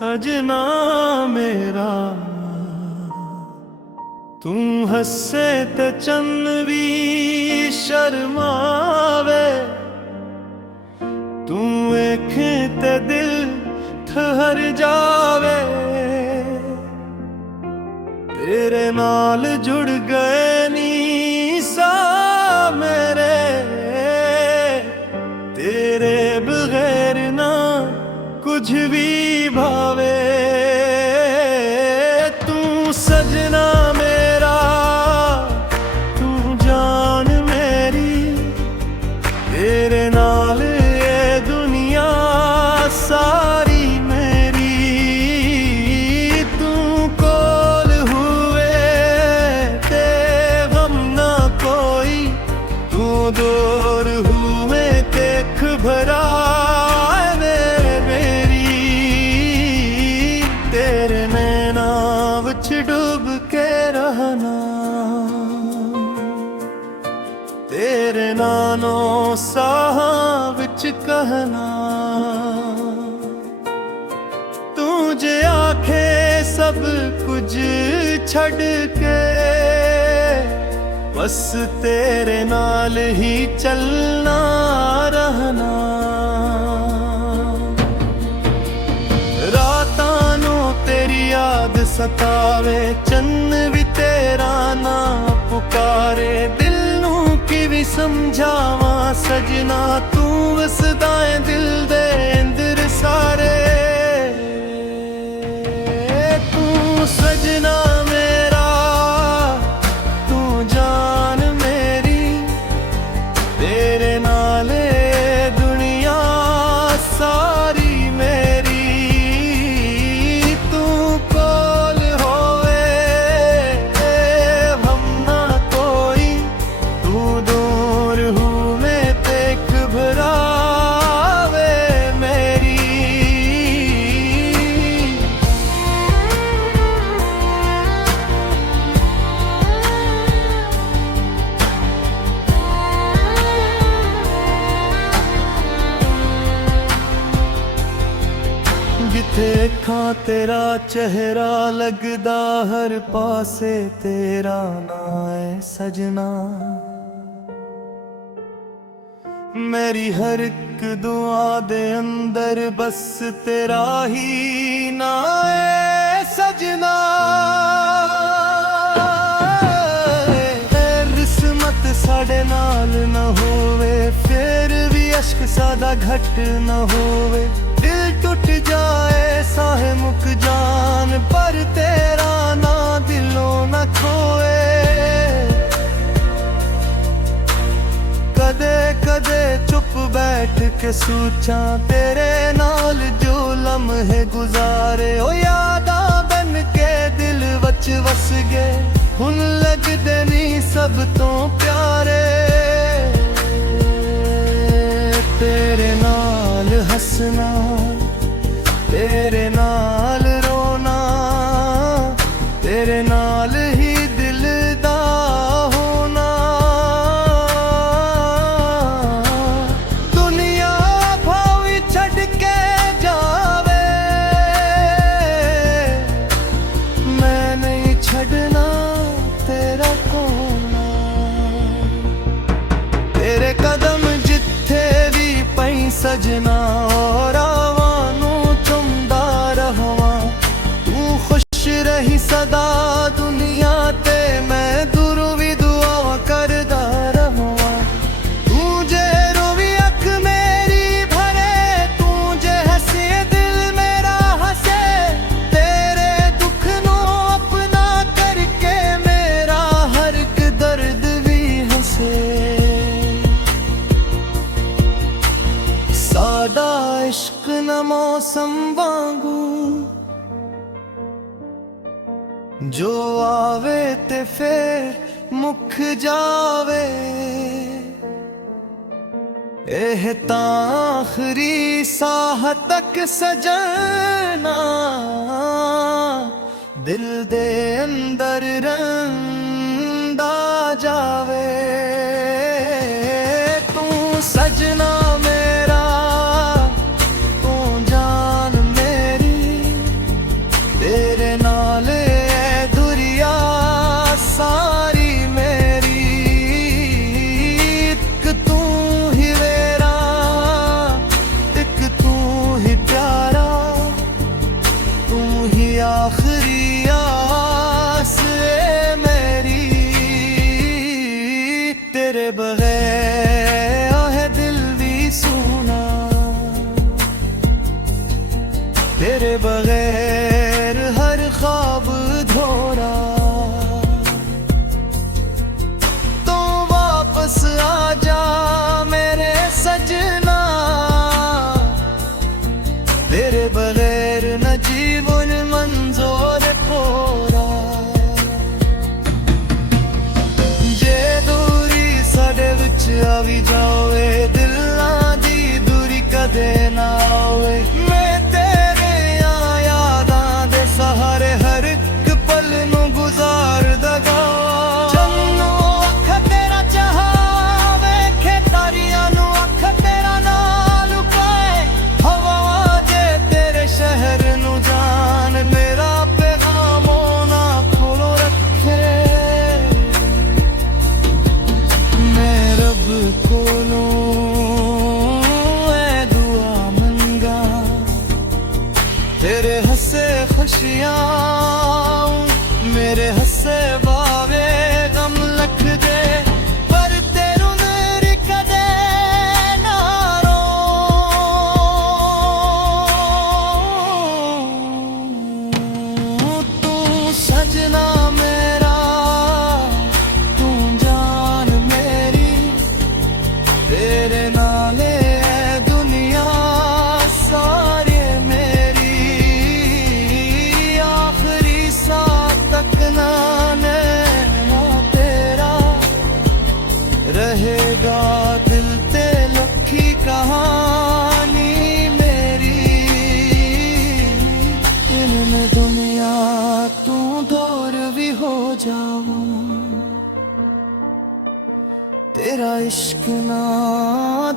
सजना मेरा तू हसे ते चन्न भी शर्मावे, तू वेखे ते दिल ठहर जावे। तेरे नाल जुड़ गए नी सा मेरे, तेरे बगैर ना कुछ भी भावे। तू सजना मेरा, तू जान मेरी, तेरे नाल ये दुनिया सारी मेरी। तू कोल हुए ते गम ना कोई, तू दूर हुए ते घबरा डूब के रहना, तेरे नानों साहां विच कहना। तुझे आखे सब कुछ छड़ के, बस तेरे नाल ही चलना रहना। याद सतावे चन्न भी तेरा ना पुकारे, दिल नू किवी समझावा सजना। तू वसदा है दिल दे अंदर सारे, तू सजना मेरा, तू जान मेरी, तेरे नाले दुनिया सारी मेरी। देखा तेरा चेहरा लगदा हर पासे तेरा ना है सजना। मेरी हर एक दुआ दे अंदर बस तेरा ही ना है सजना। किस्मत साडे नाल न होवे, फिर भी अश्क सादा घट न होवे। दिल टूट जाए साहे मुक जान, पर तेरा ना दिलों न खोए। कदे कदे चुप बैठ के सोचा, तेरे नाल जो लम्हे गुजारे। ओ यादा बन के दिल वच वस गए, हुन लगदे नी सब तो प्यारे। तेरे नाल हसना, तेरे नाल रोना, तेरे नाल ही दिल दा होना। दुनिया भावी छड़ के जावे, मैं नहीं छड़ना तेरा कोना। तेरे कदम जिथे भी पई सजना, और रही सदा दुनिया ते मैं दूर भी दुआ करदा रहवा। तू जे रोवी अख मेरी भरे, तू जे हंसे दिल मेरा हंसे। तेरे दुख नू अपना करके मेरा हर एक दर्द भी हंसे। सादा इश्क न मौसम वांगू, जो आवे ते फिर मुख जावे। एह तां आखरी साह तक सजना, दिल दे अंदर रंदा जावे। तू सजना मेरा, तू जान मेरी, तेरा इश्क ना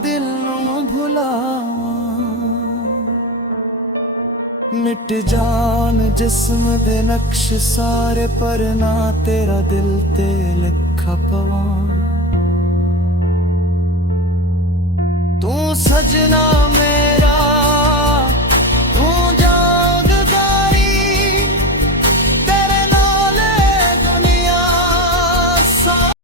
दिल नूं भुलावां। मिट जान जिस्म दे नक्श सारे पर ना तेरा दिल ते लिखा पवां। तू सजना